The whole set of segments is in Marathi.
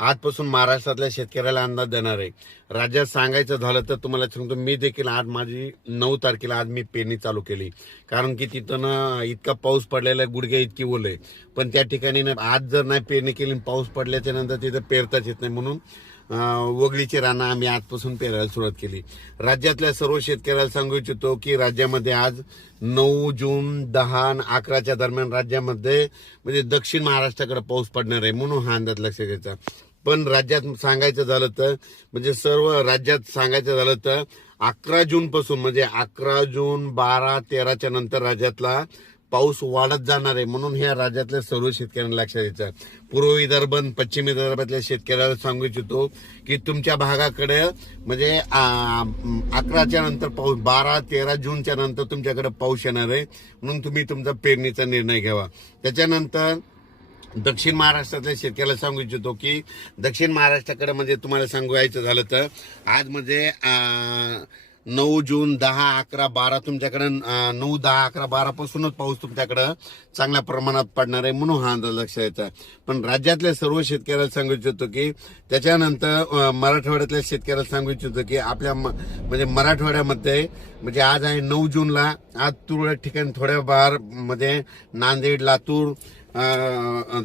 आजपासून महाराष्ट्रातल्या शेतकऱ्याला अंदाज देणार आहे. राज्यात सांगायचं झालं तर तुम्हाला सांगतो, मी देखील आज माझी 9 तारखेला आज मी पेरणी चालू केली. कारण की तिथं ना इतका पाऊस पडलेला आहे, गुडघ्या इतकी ओल आहे. पण त्या ठिकाणी ना आज जर नाही पेरणी केली, पाऊस पडल्याच्या नंतर तिथं पेरताच येत नाही. म्हणून वगळीची रानं आम्ही आजपासून पेरायला सुरुवात केली. राज्यातल्या सर्व शेतकऱ्याला सांगू इच्छितो की राज्यामध्ये आज 9 जून 10 आणि 11च्या दरम्यान राज्यामध्ये म्हणजे दक्षिण महाराष्ट्राकडे पाऊस पडणार आहे. म्हणून हा अंदाज लक्षात घ्यायचा. पण राज्यात सांगायचं झालं तर म्हणजे सर्व राज्यात सांगायचं झालं तर 11 जून पासून म्हणजे 11 जून 12 13च्या नंतर राज्यातला पाऊस वाढत जाणार आहे. म्हणून ह्या राज्यातल्या सर्व शेतकऱ्यांना लक्षात घ्यायचं. पूर्व विदर्भ पश्चिम विदर्भातल्या शेतकऱ्याला सांगू इच्छितो की तुमच्या भागाकडे म्हणजे 11च्या नंतर पाऊस 12-13 जूनच्या नंतर तुमच्याकडे पाऊस येणार आहे. म्हणून तुम्ही तुमचा पेरणीचा निर्णय घ्यावा. त्याच्यानंतर दक्षिण महाराष्ट्रातल्या शेतकऱ्याला सांगू इच्छितो की दक्षिण महाराष्ट्राकडे म्हणजे तुम्हाला सांगायचं झालं तर आज म्हणजे 9 जून 10 11 12 तुमच्याकडे 9 10 11 12 पासूनच पाऊस तुमच्याकडे चांगल्या प्रमाणात पडणार आहे. म्हणून हा अंदाज लक्षात घ्यायचा. पण राज्यातल्या सर्व शेतकऱ्याला सांगू इच्छितो की त्याच्यानंतर मराठवाड्यातल्या शेतकऱ्याला सांगू इच्छितो की आपल्या म्हणजे मराठवाड्यामध्ये म्हणजे आज आहे 9 जूनला आज तुरळक ठिकाणी थोड्या फार म्हणजे नांदेड लातूर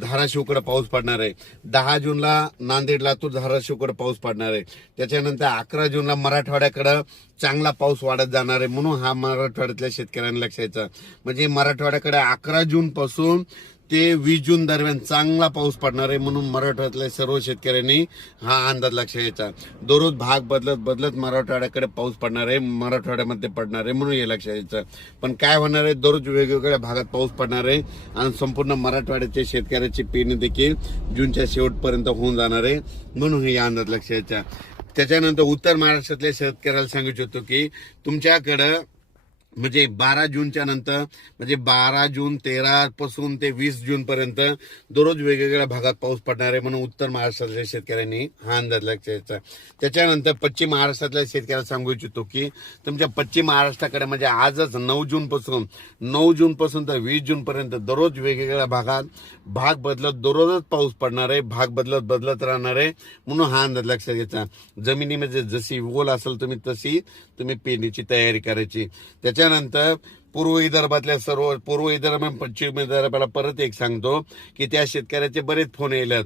धाराशिवकडे पाऊस पडणार आहे. 10 जूनला नांदेड लातूर धाराशिवकडे पाऊस पडणार आहे. त्याच्यानंतर 11 जूनला मराठवाड्याकडे चांगला पाऊस वाढत जाणार आहे. म्हणून हा मराठवाड्यातल्या शेतकऱ्यांना लक्षात घ्यायचा. म्हणजे मराठवाड्याकडे 11 जून पासून ते 20 जून दरम्यान चांगला पाऊस पडणार आहे. म्हणून मराठवाड्यातल्या सर्व शेतकऱ्यांनी हा अंदाज लक्षात घ्यायचा. दररोज भाग बदलत मराठवाड्याकडे पाऊस पडणार आहे, मराठवाड्यामध्ये पडणार आहे. म्हणून हे लक्षात घ्यायचं. पण काय होणार आहे, दररोज वेगवेगळ्या भागात पाऊस पडणार आहे आणि संपूर्ण मराठवाड्याच्या शेतकऱ्याची पेरणी देखील जूनच्या शेवटपर्यंत होऊन जाणार आहे. म्हणून हे अंदाज लक्षात घ्यायचा. त्याच्यानंतर उत्तर महाराष्ट्रातल्या शेतकऱ्याला सांगू इच्छितो की तुमच्याकडं म्हणजे 12 जूनच्या नंतर म्हणजे 12 जून 13 पासून ते 20 जून पर्यंत दररोज वेगवेगळ्या भागात पाऊस पडणार आहे. म्हणून उत्तर महाराष्ट्रातल्या शेतकऱ्यांनी हा अंदाज लक्षात घ्यायचा. त्याच्यानंतर पश्चिम महाराष्ट्रातल्या शेतकऱ्याला सांगू इच्छितो की तुमच्या पश्चिम महाराष्ट्राकडे म्हणजे आजच 9 जून पासून तर 20 जून पर्यंत दररोज वेगवेगळ्या भागात भाग बदलत दररोजच पाऊस पडणार आहे. भाग बदलत राहणार आहे. म्हणून हा अंदाज लक्षात घ्यायचा. जमिनीमध्ये जशी ओल असेल तशी तुम्ही पेरणीची तयारी करायची. त्याच्यानंतर पूर्व विदर्भ पश्चिम विदर्भाला परत एक सांगतो की त्या शेतकऱ्याचे बरेच फोन येतात